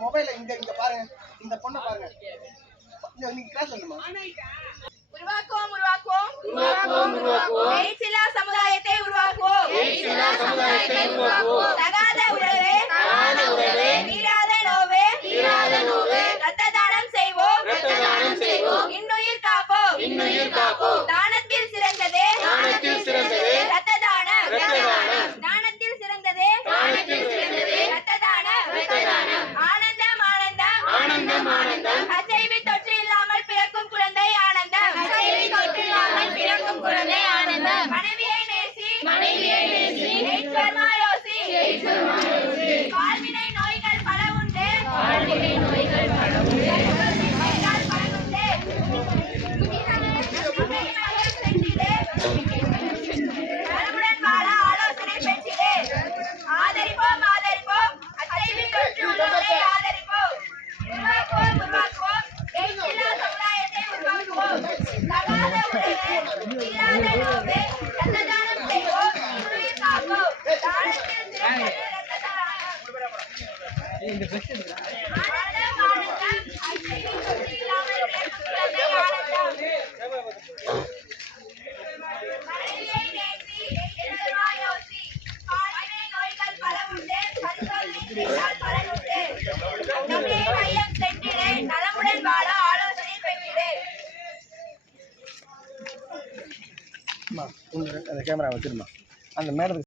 மொபைல இங்க பாருங்க, இந்த பொண்ணை பாருங்க. நீங்க கிளாஸ் சொல்லுமா? உருவாக்குவோம் உருவாக்குவோம் உருவாக்குவோம் உருவாக்குவோம் எய்ட்ஸ் இல்லா சமுதாயத்தை உருவாக்குவோம் எய்ட்ஸ் இல்லா சமுதாயத்தை உருவாக்குவோம் தகாத உறவே தீராத நோவே இரத்த தானம் செய்வோம் இன்னுயிர் காப்போம் தானத்தில் சிறந்ததே இரத்த தானம் தானத்தில் சிறந்ததே இரத்த தானம் ஆனந்தம் HIV தொற்று இல்லாமல் பிறக்கும் குழந்தை ஆனந்தம் மனைவியை நேசி எய்ட்ஸ் வர்மா யோசி வாழ்வினை நோய்கள் பல உண்டு நலமுடன் வாழ ஆலோசனை பெற்றிடு ஆதரிப்போம் HIV தொற்று உள்ளவரை ஆதரிப்போம் உருவாக்குவோம் எய்ட்ஸ் இல்லா சமுதாயத்தை உருவாக்குவோம் தகாத உறவே தீராத நோவே இரத்த தானம் செய்வோம் இன்னுயிர் காப்போம் தானத்தில் சிறந்தது இரத்த தானம் ஆனந்தம் HIV தொற்று இல்லாமல் பிறக்கும் குழந்தை ஆனந்தம் மனைவியை நேசி எய்ட்ஸ் வர்மா யோசி வாழ்வினை நோய்கள் பல உண்டு பரிசோதனை செய்தால் பலன் உண்டு நம்பிக்கை மையம் சென்றிடு நலமுடன் வாழ ஆலோசனை பெற்றிடு. அந்த கேமரா வச்சிருமா அந்த மேடத்துக்கு